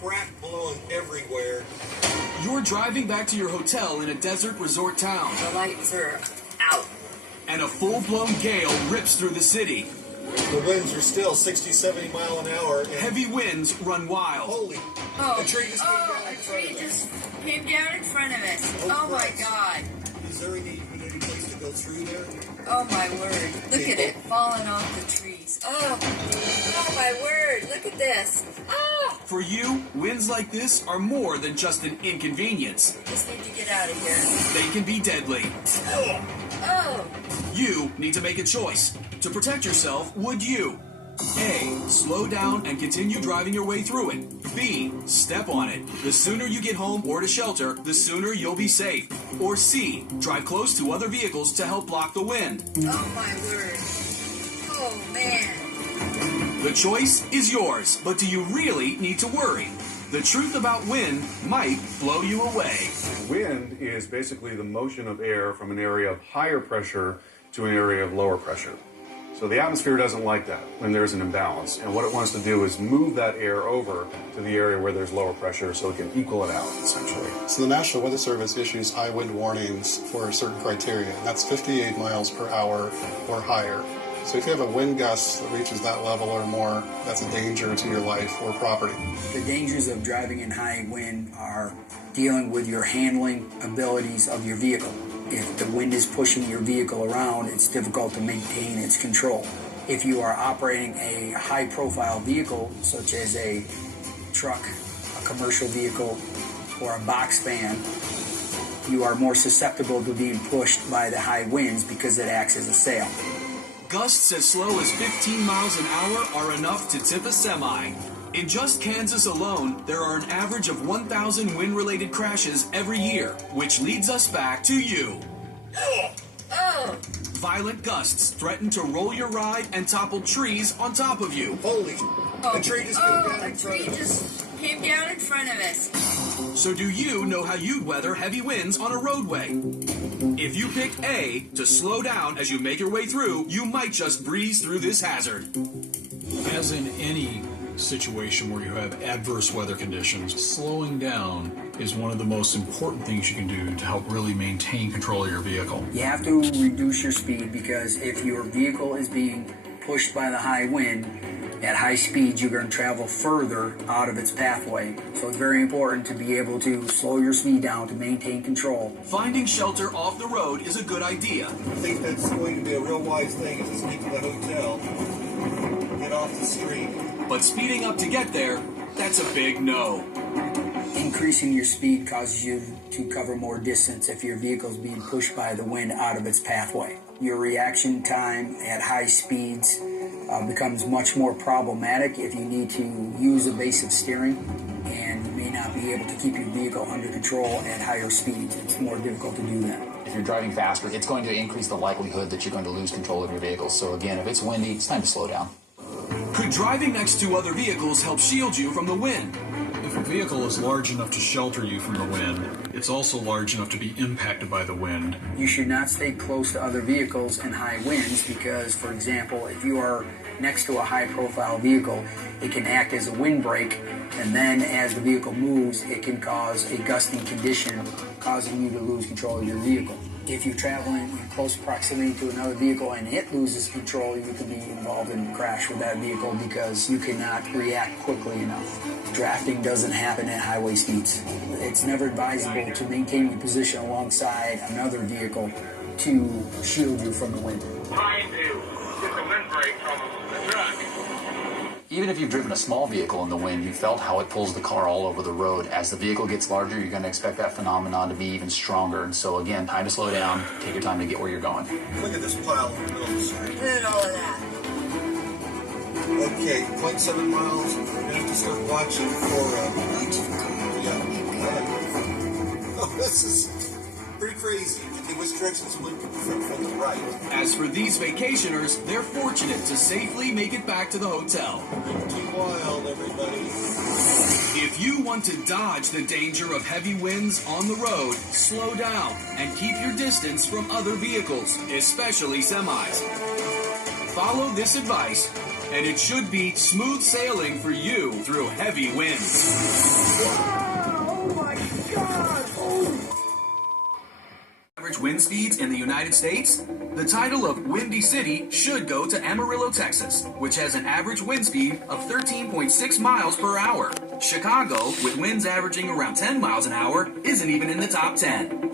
crack blowing everywhere. You're driving back to your hotel in a desert resort town. The lights are out. And a full-blown gale rips through the city. The winds are still 60, 70 mile an hour. Heavy winds run wild. Holy. Oh, a tree just came down a in front tree of us. just came down in front of us. Oh, Oh my Christ. God. Is there any place to go through there? Oh my word. Look at it falling off the trees. Oh my word. Look at this. Oh, For you, winds like this are more than just an inconvenience. just need to get out of here. They can be deadly. Oh, You need to make a choice. To protect yourself, would you? A. Slow down and continue driving your way through it. B. Step on it. The sooner you get home or to shelter, the sooner you'll be safe. Or C. Drive close to other vehicles to help block the wind. oh my word. Oh man. The choice is yours, but do you really need to worry? The truth about wind might blow you away. Wind is basically the motion of air from an area of higher pressure to an area of lower pressure. So the atmosphere doesn't like that when there's an imbalance. And what it wants to do is move that air over to the area where there's lower pressure so it can equal it out, essentially. So the National Weather Service issues high wind warnings for certain criteria. That's 58 miles per hour or higher. So if you have a wind gust that reaches that level or more, that's a danger to your life or property. The dangers of driving in high wind are dealing with your handling abilities of your vehicle. If the wind is pushing your vehicle around, it's difficult to maintain its control. If you are operating a high-profile vehicle, such as a truck, a commercial vehicle, or a box van, you are more susceptible to being pushed by the high winds because it acts as a sail. Gusts as slow as 15 miles an hour are enough to tip a semi. In just Kansas alone, there are an average of 1,000 wind-related crashes every year, which leads us back to you. Oh, Violent gusts threaten to roll your ride and topple trees on top of you. Holy. A tree just came down a in front tree of us. just came down in front of us. So do you know how you'd weather heavy winds on a roadway? If you pick A, to slow down as you make your way through, you might just breeze through this hazard. As in any situation where you have adverse weather conditions, slowing down is one of the most important things you can do to help really maintain control of your vehicle. You have to reduce your speed because if your vehicle is being pushed by the high wind, at high speeds you're going to travel further out of its pathway. So it's very important to be able to slow your speed down to maintain control. Finding shelter off the road is a good idea. I think that's going to be a real wise thing is to sneak to the hotel, get off the street. But speeding up to get there, that's a big no. Increasing your speed causes you to cover more distance if your vehicle is being pushed by the wind out of its pathway. Your reaction time at high speeds becomes much more problematic if you need to use evasive steering, and you may not be able to keep your vehicle under control at higher speeds. It's more difficult to do that. If you're driving faster, it's going to increase the likelihood that you're going to lose control of your vehicle. So again, if it's windy, it's time to slow down. Could driving next to other vehicles help shield you from the wind? If a vehicle is large enough to shelter you from the wind, it's also large enough to be impacted by the wind. You should not stay close to other vehicles in high winds because, for example, if you are next to a high-profile vehicle, it can act as a windbreak, and then as the vehicle moves, it can cause a gusting condition, causing you to lose control of your vehicle. If you're traveling in close proximity to another vehicle and it loses control, you can be involved in a crash with that vehicle because you cannot react quickly enough. Drafting doesn't happen at highway speeds. It's never advisable to maintain your position alongside another vehicle to shield you from the wind. Trying to get the windbreak from the truck. Even if you've driven a small vehicle in the wind, you felt how it pulls the car all over the road. As the vehicle gets larger, you're going to expect that phenomenon to be even stronger. And so again, time to slow down, take your time to get where you're going. Look at this pile in the middle of the street. Look at all of that. Okay, 0.7 miles. We're going to have to start watching for, yeah. Oh, this is pretty crazy. In which directions would from the right? As for these vacationers, they're fortunate to safely make it back to the hotel. Too wild, everybody. If you want to dodge the danger of heavy winds on the road, slow down and keep your distance from other vehicles, especially semis. Follow this advice and it should be smooth sailing for you through heavy winds. Oh my God! Oh. Average wind speeds in the United States? The title of Windy City should go to Amarillo, Texas, which has an average wind speed of 13.6 miles per hour. Chicago, with winds averaging around 10 miles an hour, isn't even in the top 10.